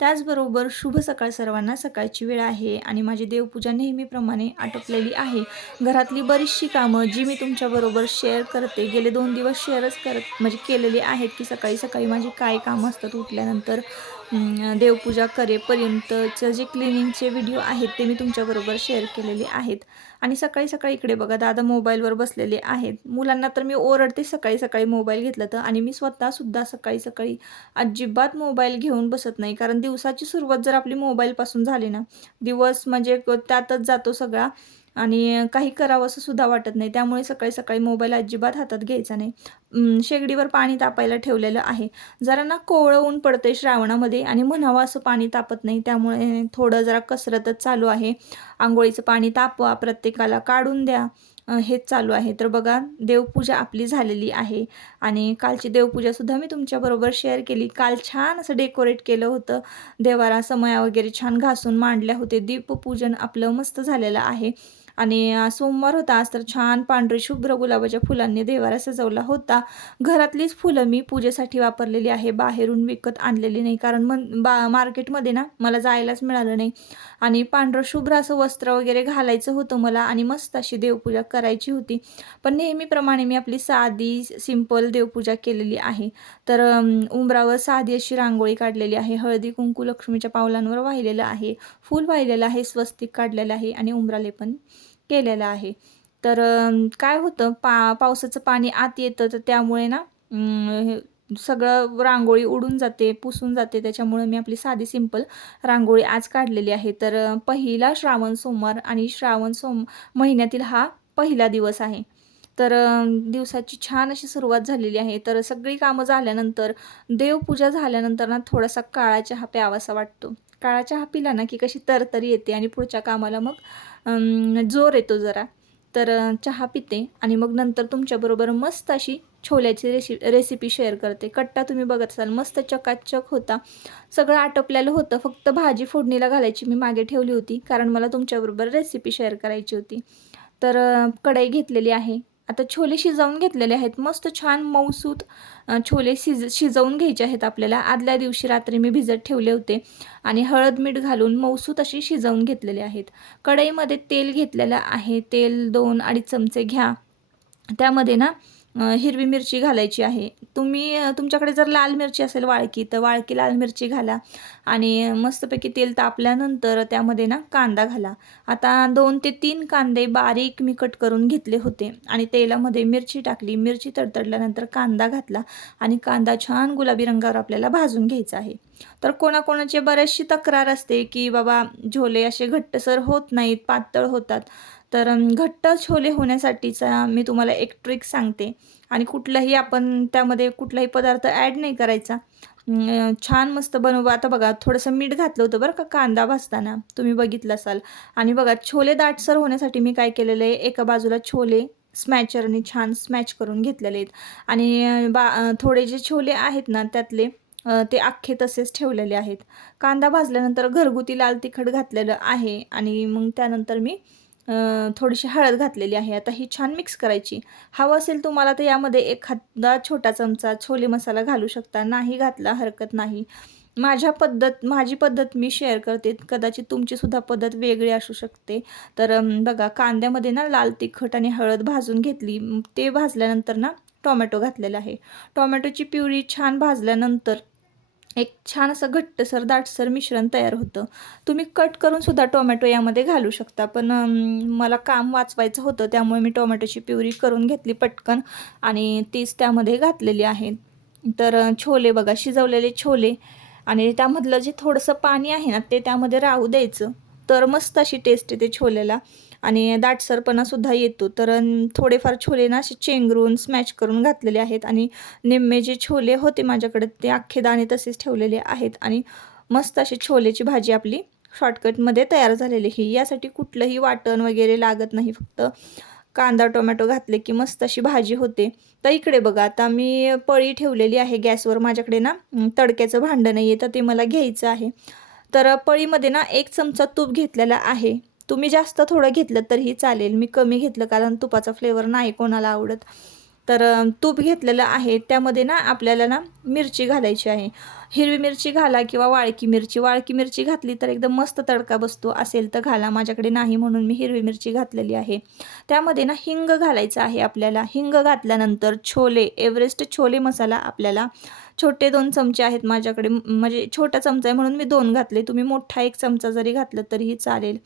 त्याचबरोबर शुभ सकाळ सर्वांना. सकाळची वेळ आहे आणि माझी देवपूजा नेहमीप्रमाणे आटोपलेली आहे. घरातली बरीचशी कामं जी मी तुमच्याबरोबर शेअर करते गेले दोन दिवस शेअरच करत म्हणजे केलेली आहेत की सकाळी सकाळी माझी काय कामं असतात उठल्यानंतर देवपूजा करेपर्यंतचं जे क्लिनिंगचे व्हिडिओ आहेत ते मी तुमच्याबरोबर शेअर केलेले आहेत. आणि सकाळी सकाळी इकडे बघा दादा मोबाईलवर बसलेले आहेत. मुलांना तर मी ओरडते सकाळी सकाळी मोबाईल घेतला तर. आणि मी स्वतःसुद्धा सकाळी सकाळी अजिबात मोबाईल घेऊन बसत नाही. कारण दिवसाची सुरुवात जर आपली मोबाईलपासून झाली ना दिवस म्हणजे त्यातच जातो सगळा. आणि काही करावं असं सुद्धा वाटत नाही. त्यामुळे सकाळी सकाळी मोबाईल अजिबात हातात घ्यायचा नाही. शेगडीवर पाणी तापायला ठेवलेलं आहे. जरा ना कोवळं ऊन पडतंय श्रावणामध्ये आणि म्हणावं असं पाणी तापत नाही. त्यामुळे थोडं जरा कसरतच चालू आहे. आंघोळीचं पाणी तापवा प्रत्येकाला काढून द्या. हेच चालू आहे. तर बघा देवपूजा आपली झालेली आहे. आणि कालची देवपूजासुद्धा मी तुमच्याबरोबर शेअर केली. काल छान असं डेकोरेट केलं होतं. देवारा समया वगैरे छान घासून मांडल्या होते दीपपूजन आपलं मस्त झालेलं आहे. आणि सोमवार होता. आज तर छान पांढरे शुभ्र गुलाबाच्या फुलांनी देवारा सजवला होता. घरातलीच फुलं मी पूजेसाठी वापरलेली आहे. बाहेरून विकत आणलेली नाही. कारण मन बा मार्केटमध्ये ना मला जायलाच मिळालं नाही. आणि पांढरं शुभ्र असं वस्त्र वगैरे घालायचं होतं मला आणि मस्त अशी देवपूजा करायची होती. पण नेहमीप्रमाणे मी आपली साधी सिंपल देवपूजा केलेली आहे. तर उंबरावर साधी अशी रांगोळी काढलेली आहे. हळदी कुंकू लक्ष्मीच्या पावलांवर वाहिलेलं आहे. फूल वाहिलेलं आहे. स्वस्तिक काढलेलं आहे आणि उंबराले पण केलेलं आहे. तर काय होतं पा पावसाचं पाणी आत येतं तर त्यामुळे ना हे सगळं रांगोळी उडून जाते पुसून जाते. त्याच्यामुळे मी आपली साधी सिंपल रांगोळी आज काढलेली आहे. तर पहिला श्रावण सोमवार आणि श्रावण सोम महिन्यातील हा पहिला दिवस आहे. तर दिवसाची छान अशी सुरुवात झालेली आहे. तर सगळी कामं झाल्यानंतर देवपूजा झाल्यानंतर ना थोडासा काळा चहा प्यावासा वाटतो. काळा चहा पिला ना की कशी तरतरी येते आणि पुढच्या कामाला मग जोर येतो जरा. तर चहा पिते आणि मग नंतर तुमच्याबरोबर मस्त अशी छोल्याची रेसि रेसिपी शेअर करते. कट्टा तुम्ही बघत असाल मस्त चकाचक होता. सगळं आटोपलेलं होतं फक्त भाजी फोडणीला घालायची मी मागे ठेवली होती कारण मला तुमच्याबरोबर रेसिपी शेअर करायची होती. तर कढई घेतलेली आहे. आता छोले शिजवून घेतलेले आहेत. मस्त छान मऊसूत छोले शिज शिजवून घ्यायचे आहेत आपल्याला. आदल्या दिवशी रात्री मी भिजत ठेवले होते आणि हळद मीठ घालून मऊसूत अशी शिजवून घेतलेले आहेत. कढईमध्ये तेल घेतलेलं आहे. तेल दोन अडीच चमचे घ्या. त्यामध्ये ना हिरवी मिरची घालायची आहे. तुम्ही तुमच्याकडे जर लाल मिरची असेल वाळकी तर वाळकी लाल मिरची घाला आणि मस्तपैकी तेल तापल्यानंतर त्यामध्ये ना कांदा घाला. आता दोन ते तीन कांदे बारीक मी कट करून घेतले होते आणि तेलामध्ये मिरची टाकली. मिरची तडतडल्यानंतर कांदा घातला आणि कांदा छान गुलाबी रंगावर आपल्याला भाजून घ्यायचा आहे. तर कोणाकोणाची बऱ्याचशी तक्रार असते की बाबा झोले असे घट्टसर होत नाहीत पातळ होतात. तर घट्ट छोले होण्यासाठीचा मी तुम्हाला एक ट्रिक सांगते. आणि कुठलाही आपण त्यामध्ये कुठलाही पदार्थ ॲड नाही करायचा. छान मस्त बनव. आता बघा थोडंसं मीठ घातलं होतं बरं का कांदा भाजताना. तुम्ही बघितलं असाल. आणि बघा छोले दाटसर होण्यासाठी मी काय केलेलं आहे एका बाजूला छोले स्मॅचरने छान स्मॅच करून घेतलेले आहेत. आणि बा थोडे जे छोले आहेत ना त्यातले ते अख्खे तसेच ठेवलेले आहेत. कांदा भाजल्यानंतर घरगुती लाल तिखट घातलेलं आहे. आणि मग त्यानंतर मी थोडीशी हळद घातलेली आहे. आता ही छान मिक्स करायची. हवं असेल तुम्हाला तर यामध्ये एखादा छोटा चमचा छोले मसाला घालू शकता. नाही घातला हरकत नाही. माझ्या पद्धत माझी पद्धत मी शेअर करते. कदाचित तुमचीसुद्धा पद्धत वेगळी असू शकते. तर बघा कांद्यामध्ये ना लाल तिखट आणि हळद भाजून घेतली. ते भाजल्यानंतर ना टोमॅटो घातलेला आहे. टोमॅटोची प्युरी छान भाजल्यानंतर एक छान असं घट्टसर दाटसर मिश्रण तयार होतं. तुम्ही कट करून सुद्धा टोमॅटो यामध्ये घालू शकता. पण मला काम वाचवायचं होतं त्यामुळे मी टोमॅटोची प्युरी करून घेतली पटकन आणि तीच त्यामध्ये घातलेली आहे. तर छोले बघा शिजवलेले छोले आणि त्यामधलं जे थोडंसं पाणी आहे ना ते त्यामध्ये राहू द्यायचं. तर मस्त अशी टेस्ट येते छोलेला आणि दाटसरपणासुद्धा येतो. तर थोडेफार छोले ना असे चेंगरून स्मॅच करून घातलेले आहेत. आणि निम्मे जे छोले होते माझ्याकडे ते अख्खे दाणे तसेच ठेवलेले आहेत. आणि मस्त अशी छोलेची भाजी आपली शॉर्टकटमध्ये तयार झालेली ही यासाठी कुठलंही वाटण वगैरे लागत नाही. फक्त कांदा टोमॅटो घातले की मस्त अशी भाजी होते. तर इकडे बघा आता मी पळी ठेवलेली आहे गॅसवर. माझ्याकडे ना तडक्याचं भांडं नाही आहे तर ते मला घ्यायचं आहे. तर पळीमध्ये ना एक चमचा तूप घेतलेला आहे. तुम्ही जास्त थोडं घेतलं तरीही चालेल. मी कमी घेतलं कारण तुपाचा फ्लेवर नाही कोणाला आवडत. तर तूप घेतलेलं आहे. त्यामध्ये ना आपल्याला ना मिरची घालायची आहे. हिरवी मिरची घाला किंवा वाळकी मिरची. वाळकी मिरची घातली तर एकदम मस्त तडका बसतो. असेल तर घाला. माझ्याकडे नाही म्हणून मी हिरवी मिरची घातलेली आहे. त्यामध्ये ना हिंग घालायचं आहे आपल्याला. हिंग घातल्यानंतर छोले एव्हरेस्ट छोले मसाला आपल्याला छोटे दोन चमचे आहेत माझ्याकडे. म्हणजे छोटा चमचा आहे म्हणून मी दोन घातले. तुम्ही मोठा एक चमचा जरी घातला तरीही चालेल.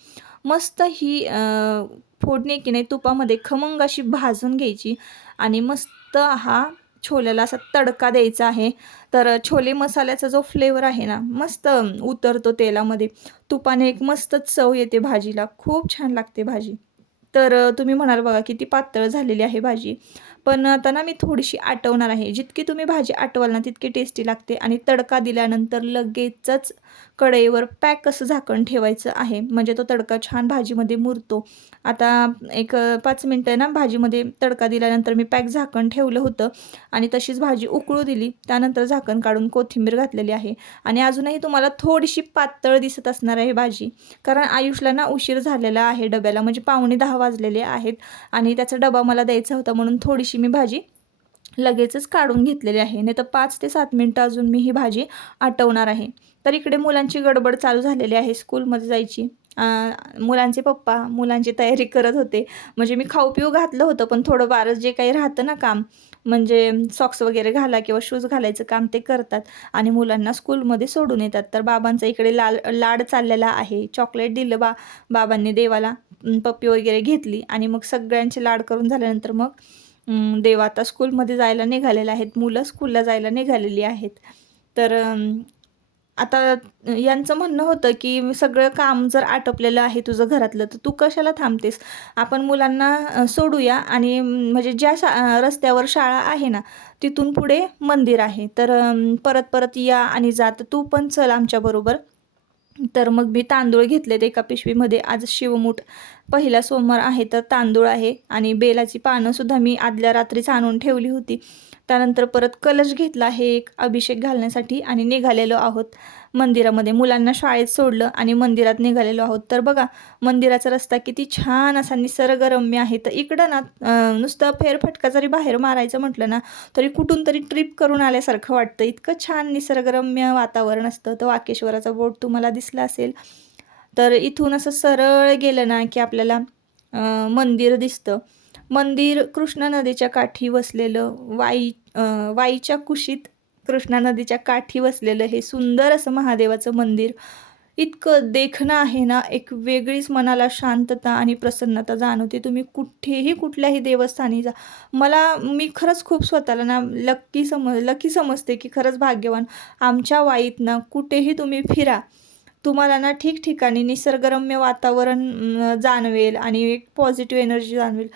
मस्त ही फोडणी की नाही तुपामध्ये खमंग अशी भाजून घ्यायची आणि मस्त हा छोल्याला असा तडका द्यायचा आहे. तर छोले मसाल्याचा जो फ्लेवर आहे ना मस्त उतरतो तेलामध्ये. तुपाने एक मस्तच चव येते भाजीला. खूप छान लागते भाजी. तर तुम्ही म्हणाल बघा किती पातळ झालेली आहे भाजी. पण आता ना मी थोडीशी आटवणार आहे. जितकी तुम्ही भाजी आटवाल ना तितकी टेस्टी लागते. आणि तडका दिल्यानंतर लगेचच कढईवर पॅक कसं झाकण ठेवायचं आहे. म्हणजे तो तडका छान भाजीमध्ये मुरतो. आता एक पाच मिनटं ना भाजीमध्ये तडका दिल्यानंतर मी पॅक झाकण ठेवलं होतं. आणि तशीच भाजी उकळू दिली. त्यानंतर झाकण काढून कोथिंबीर घातलेली आहे. आणि अजूनही तुम्हाला थोडीशी पातळ दिसत असणार आहे भाजी. कारण आयुषला ना उशीर झालेला आहे डब्याला. म्हणजे पावणे दहा वाजलेले आहेत. आणि त्याचा डबा मला द्यायचा होता म्हणून थोडीशी मी भाजी लगेचच काढून घेतलेले आहे. नाही तर पाच ते सात मिनटं अजून मी ही भाजी आटवणार आहे. तर इकडे मुलांची गडबड चालू झालेली आहे स्कूलमध्ये जायची. मुलांचे पप्पा मुलांची तयारी करत होते. म्हणजे मी खाऊ पिऊ घातलं होतं पण थोडं बारच जे काही राहतं ना काम म्हणजे सॉक्स वगैरे घाला किंवा शूज घालायचं काम ते करतात आणि मुलांना स्कूलमध्ये सोडून येतात. तर बाबांचा इकडे लाल लाड चाललेला आहे. चॉकलेट दिलं बा बाबांनी देवाला पप्पी वगैरे घेतली आणि मग सगळ्यांचे लाड करून झाल्यानंतर मग देव आता स्कूलमध्ये जायला निघालेले आहेत मुलं स्कूलला जायला निघालेली आहेत. तर आता यांचं म्हणणं होतं की सगळं काम जर आटपलेलं आहे तुझं घरातलं तर तू कशाला थांबतेस? आपण मुलांना सोडूया आणि म्हणजे ज्या शा रस्त्यावर शाळा आहे ना तिथून पुढे मंदिर आहे. तर परत परत या आणि जात तू पण चल आमच्याबरोबर तर मग मी तांदूळ घेतलेत एका पिशवीमध्ये. आज शिवमूठ. पहिला सोमवार आहे तर तांदूळ आहे आणि बेलाची पानंसुद्धा मी आदल्या रात्रीच आणून ठेवली होती. त्यानंतर परत कलश घेतला. आहे एक अभिषेक घालण्यासाठी आणि निघालेलो आहोत. मंदिरामध्ये मुलांना शाळेत सोडलं आणि मंदिरात निघालेलो आहोत. तर बघा मंदिराचा रस्ता किती छान असा निसर्गरम्य आहे. तर इकडं ना नुसतं फेरफटका जरी बाहेर मारायचं म्हटलं ना तरी कुठून तरी ट्रिप करून आल्यासारखं वाटतं. इतकं छान निसर्गरम्य वातावरण असतं. तर वाकेश्वराचा बोट तुम्हाला दिसला असेल. तर इथून असं सरळ गेलं ना की आपल्याला मंदिर दिसतं. मंदिर कृष्णा नदीच्या काठी वसलेलं वाई वाईच्या कुशीत कृष्णा नदीच्या काठी वसलेलं हे सुंदर असं महादेवाचं मंदिर. इतकं देखणं आहे ना एक वेगळीच मनाला शांतता आणि प्रसन्नता जाणवते. तुम्ही कुठेही कुठल्याही देवस्थानी जा. मला मी खरंच खूप स्वतःला ना लक्की समज लकी समजते की खरंच भाग्यवान. आमच्या वाईत ना कुठेही तुम्ही फिरा तुम्हाला ना ठिकठिकाणी निसर्गरम्य वातावरण जाणवेल आणि एक पॉझिटिव्ह एनर्जी जाणवेल.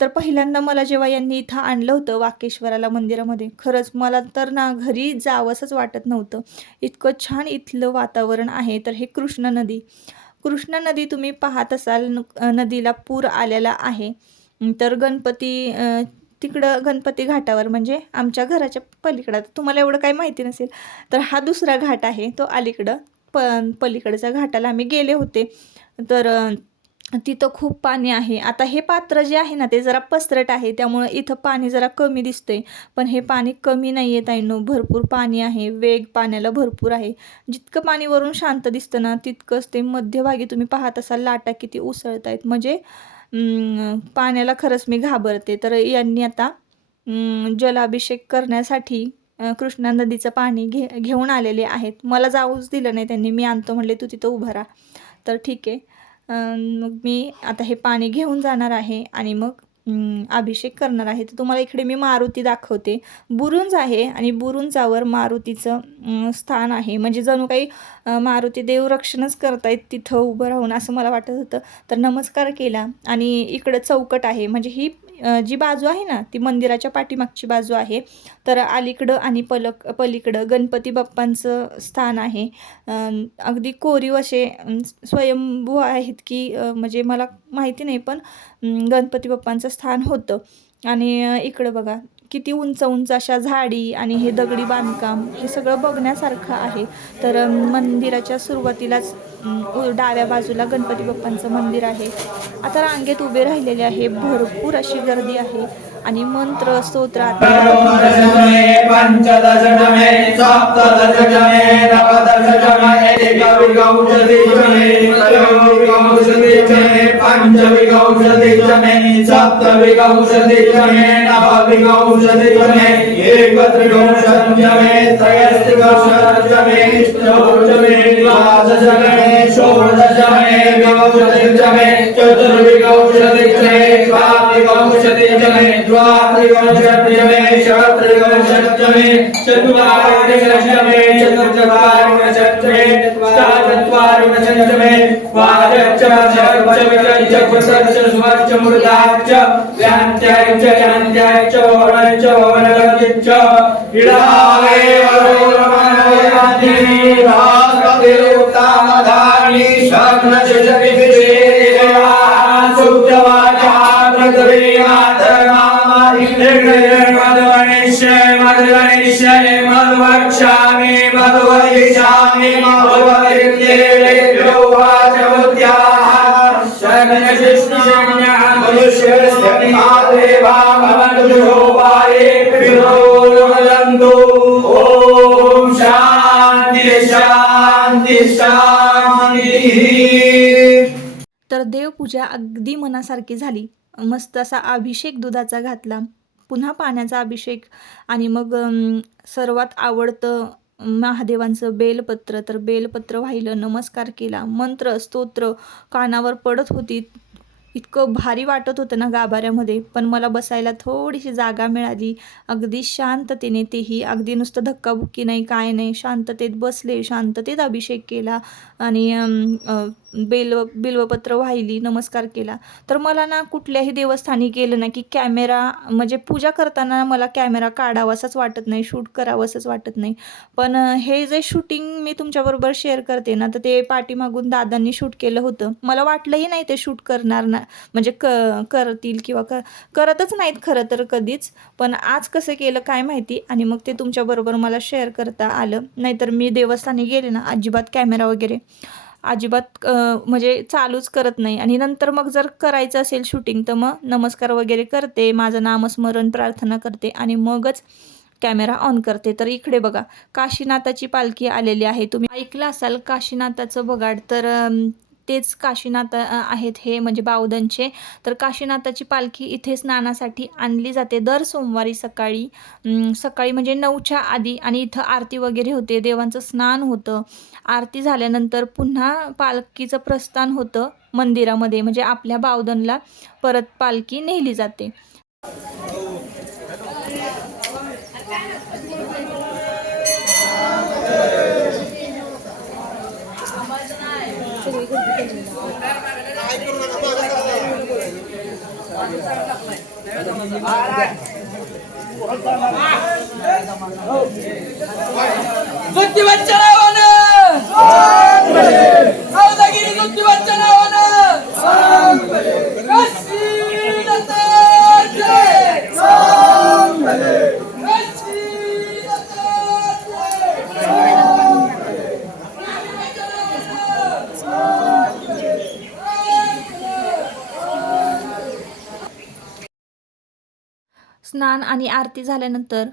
तर पहिल्यांदा मला जेव्हा यांनी इथं आणलं होतं वाकेश्वराला मंदिरामध्ये खरंच मला तर ना घरी जावंसंच वाटत नव्हतं. इतकं छान इथलं वातावरण आहे. तर हे कृष्णा नदी. कृष्णा नदी तुम्ही पाहत असाल नदीला पूर आलेला आहे. तर गणपती तिकडं गणपती घाटावर म्हणजे आमच्या घराच्या पलीकडं. तुम्हाला एवढं काही माहिती नसेल तर हा दुसरा घाट आहे तो अलीकडं प पलीकडच्या घाटाला आम्ही गेले होते. तर तिथं खूप पाणी आहे. आता हे पात्र जे आहे ना ते जरा पसरट आहे. त्यामुळं इथं पाणी जरा कमी दिसतंय. पण हे पाणी कमी नाही आहे ताईंनो. भरपूर पाणी आहे. वेग पाण्याला भरपूर आहे. जितकं पाणी वरून शांत दिसतं ना तितकंच ते मध्यभागी तुम्ही पाहत असाल लाटा किती उसळत आहेत म्हणजे पाण्याला खरंच मी घाबरते. तर यांनी आता जलाभिषेक करण्यासाठी कृष्णा नदीचं पाणी घे घेऊन आलेले आहेत. मला जाऊच दिलं नाही त्यांनी. मी आणतो म्हणले तू तिथं उभा राहा. तर ठीक आहे. मग मी आता हे पाणी घेऊन जाणार आहे आणि मग अभिषेक करणार आहे. तर तुम्हाला इकडे मी मारुती दाखवते. बुरुंज आहे आणि बुरुंजावर मारुतीचं स्थान आहे. म्हणजे जणू काही मारुती देवरक्षणच करतायत तिथं उभं राहून असं मला वाटत होतं. तर नमस्कार केला आणि इकडं चौकट आहे. म्हणजे ही जी बाजू आहे ना ती मंदिराच्या पाठीमागची बाजू आहे. तर अलीकडं आणि पलक पलीकडं गणपती बाप्पांचं स्थान आहे. अगदी कोरीव असे स्वयंभू आहेत की म्हणजे मला माहिती नाही पण गणपती बाप्पांचं स्थान होतं. आणि इकडं बघा किती उंच उंच अशा झाडी आणि हे दगडी बांधकाम हे सगळं बघण्यासारखं आहे. तर मंदिराच्या सुरुवातीलाच डाव्या बाजूला गणपती बाप्पांचं मंदिर आहे. आता रांगेत उभे राहिलेले आहे. भरपूर अशी गर्दी आहे. आणि मंत्र स्तोत्र आता द्वाविंशतितमे द्वात्रिंशत्यमे षट्त्रिंशत्यमे चतुर्वारिंशत्यमे चतुर्चत्वारिंशत्यमे अष्टाचत्वारिंशत्यमे द्वादश षट्च पञ्च स्वच्छ मृदाच्च इडावे वरोरमणोयान्तिनी भास्पतिरुक्तामधानि शग्नशशकिभिषेदेवा सुप्तवाचा शग्नशिष्णशन्यः मनुष्यस्य महादेवा ॐ शान्ति शान्ति शान्तिः। तर देवपूजा अगदी मनासारखी झाली. मस्त असा अभिषेक दुधाचा घातला. पुन्हा पाण्याचा अभिषेक. आणि मग सर्वात आवडतं महादेवांचं बेलपत्र. तर बेलपत्र वाहिलं नमस्कार केला. मंत्र स्तोत्र कानावर पडत होती. इतकं भारी वाटत होतं ना गाभाऱ्यामध्ये. पण मला बसायला थोडीशी जागा मिळाली. अगदी शांततेने तेही. अगदी नुसतं धक्काबुक्की नाही काय नाही. शांततेत बसले शांततेत अभिषेक केला. आणि बेल बिल्वपत्र वाहिली नमस्कार केला. तर मला ना कुठल्याही देवस्थानी गेलं ना की कॅमेरा म्हणजे पूजा करताना मला कॅमेरा काढावासाच वाटत नाही शूट करावंसंच वाटत नाही. पण हे जे शूटिंग मी तुमच्याबरोबर शेअर करते ना तर ते पाठीमागून दादांनी शूट केलं होतं. मला वाटलंही नाही ते शूट करणार ना म्हणजे क करतील किंवा क करतच नाहीत खरं तर कधीच. पण आज कसं केलं काय माहिती? आणि मग ते तुमच्याबरोबर मला शेअर करता आलं. नाहीतर मी देवस्थानी गेले ना अजिबात कॅमेरा वगैरे. अजिबात म्हणजे चालूच करत नाही. आणि नंतर मग जर करायचं असेल शूटिंग तर मग नमस्कार वगैरे करते माझं नामस्मरण प्रार्थना करते आणि मगच कॅमेरा ऑन करते. तर इकडे बघा काशीनाथाची पालखी आलेली आहे. तुम्ही ऐकलं असाल काशीनाथाचं बघाड तर तेच काशीनाथ आहेत हे म्हणजे बावधनचे तर काशीनाथाची पालखी इथे स्नानासाठी आणली जाते. दर सोमवारी सकाळी सकाळी म्हणजे नऊच्या आधी आणि इथं आरती वगैरे होते. देवांचं स्नान होतं. आरती झाल्यानंतर पुन्हा पालखीचं प्रस्थान होतं मंदिरामध्ये. म्हणजे आपल्या बावधनला परत पालखी नेली जाते. मृत्यूवच्च स्नान आणि आरती झाल्यानंतर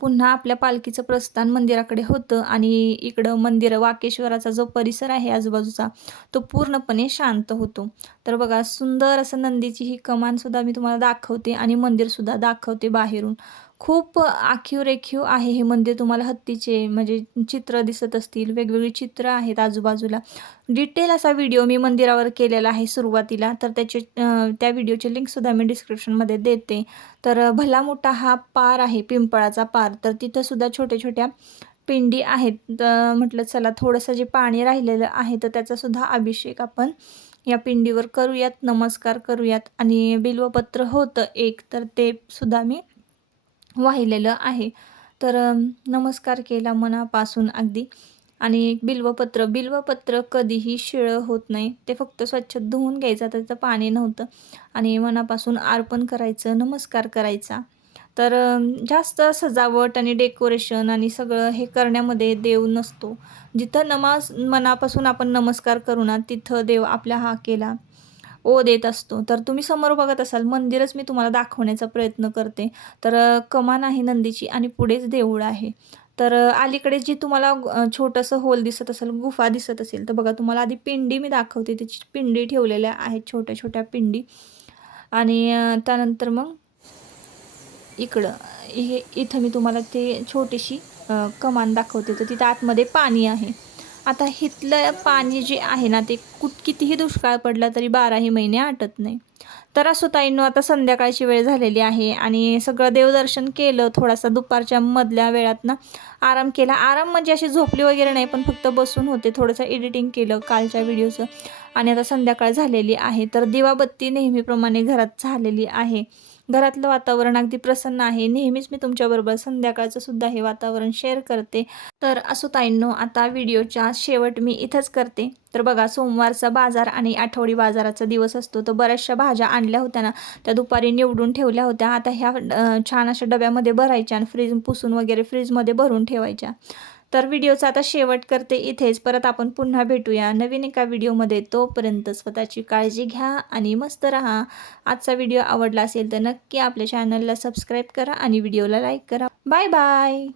पुन्हा आपल्या पालखीचं प्रस्थान मंदिराकडे होतं आणि इकडं मंदिर वाकेश्वराचा जो परिसर आहे आजूबाजूचा तो पूर्णपणे शांत होतो. तर बघा सुंदर असं नंदीची ही कमानसुद्धा मी तुम्हाला दाखवते आणि मंदिरसुद्धा दाखवते बाहेरून. खूप आखीव रेखीव आहे हे मंदिर. तुम्हाला हत्तीचे म्हणजे चित्र दिसत असतील वेगवेगळी चित्र आहेत आजूबाजूला. डिटेल असा व्हिडिओ मी मंदिरावर केलेला आहे सुरुवातीला. तर त्याचे त्या व्हिडिओची लिंकसुद्धा मी डिस्क्रिप्शनमध्ये देते. तर भला मोठा हा पार आहे पिंपळाचा पार. तर तिथंसुद्धा छोट्या छोट्या पिंडी आहेत. तर म्हटलं चला थोडंसं जे पाणी राहिलेलं आहे तर त्याचासुद्धा अभिषेक आपण या पिंडीवर करूयात नमस्कार करूयात. आणि बिल्वपत्र होतं एक तर ते सुद्धा मी वाहिलेलं आहे. तर नमस्कार केला मनापासून अगदी. आणि बिल्वपत्र बिल्वपत्र कधीही शिळं होत नाही. ते फक्त स्वच्छ धुवून घ्यायचं त्याचं पाणी नव्हतं. आणि मनापासून अर्पण करायचं नमस्कार करायचा. तर जास्त सजावट आणि डेकोरेशन आणि सगळं हे करण्यामध्ये देव नसतो. जिथं नमाज मनापासून आपण नमस्कार करू ना तिथं देव आपल्या हाकेला ओ देत असतो. तर तुम्ही समोर बघत असाल मंदिरच मी तुम्हाला दाखवण्याचा प्रयत्न करते. तर कमान आहे नंदीची आणि पुढेच देऊळ आहे. तर अलीकडे जी तुम्हाला छोटंसं होल दिसत असेल गुफा दिसत असेल तर बघा तुम्हाला आधी पिंडी मी दाखवते. त्याची पिंडी ठेवलेल्या आहेत छोट्या छोट्या पिंडी. आणि त्यानंतर मग इकडं हे इथं मी तुम्हाला ते छोटीशी कमान दाखवते. तर तिथं आतमध्ये पाणी आहे. आता हिथलं पाणी जे आहे ना ते कुठ कितीही दुष्काळ पडला तरी बाराही महिने आटत नाही. तर असो ताईंनो आता संध्याकाळची वेळ झालेली आहे आणि सगळं देवदर्शन केलं थोडासा दुपारच्या मधल्या वेळात ना आराम केला. आराम म्हणजे अशी झोपली वगैरे नाही पण फक्त बसून होते थोडंसं एडिटिंग केलं कालच्या व्हिडिओचं आणि आता संध्याकाळ झालेली आहे तर दिवाबत्ती नेहमीप्रमाणे घरात झालेली आहे. घरातलं वातावरण अगदी प्रसन्न आहे. नेहमीच मी तुमच्याबरोबर संध्याकाळचं सुद्धा हे वातावरण शेअर करते. तर असो ताईंनो आता व्हिडिओच्या शेवट मी इथंच करते. तर बघा सोमवारचा बाजार आणि आठवडी बाजाराचा दिवस असतो. तर बऱ्याचशा भाज्या आणल्या होत्या ना त्या दुपारी निवडून ठेवल्या होत्या. आता ह्या छान अशा डब्यामध्ये भरायच्या आणि फ्रीज पुसून वगैरे फ्रीजमध्ये भरून ठेवायच्या. तर व्हिडिओचा आता शेवट करते इथेच. परत आपण पुन्हा भेटूया नवीन एका व्हिडिओमध्ये. तोपर्यंत स्वतःची काळजी घ्या आणि मस्त राहा. आजचा व्हिडिओ आवडला असेल तर नक्की आपल्या चॅनलला सबस्क्राईब करा आणि व्हिडिओला लाईक करा. Bye bye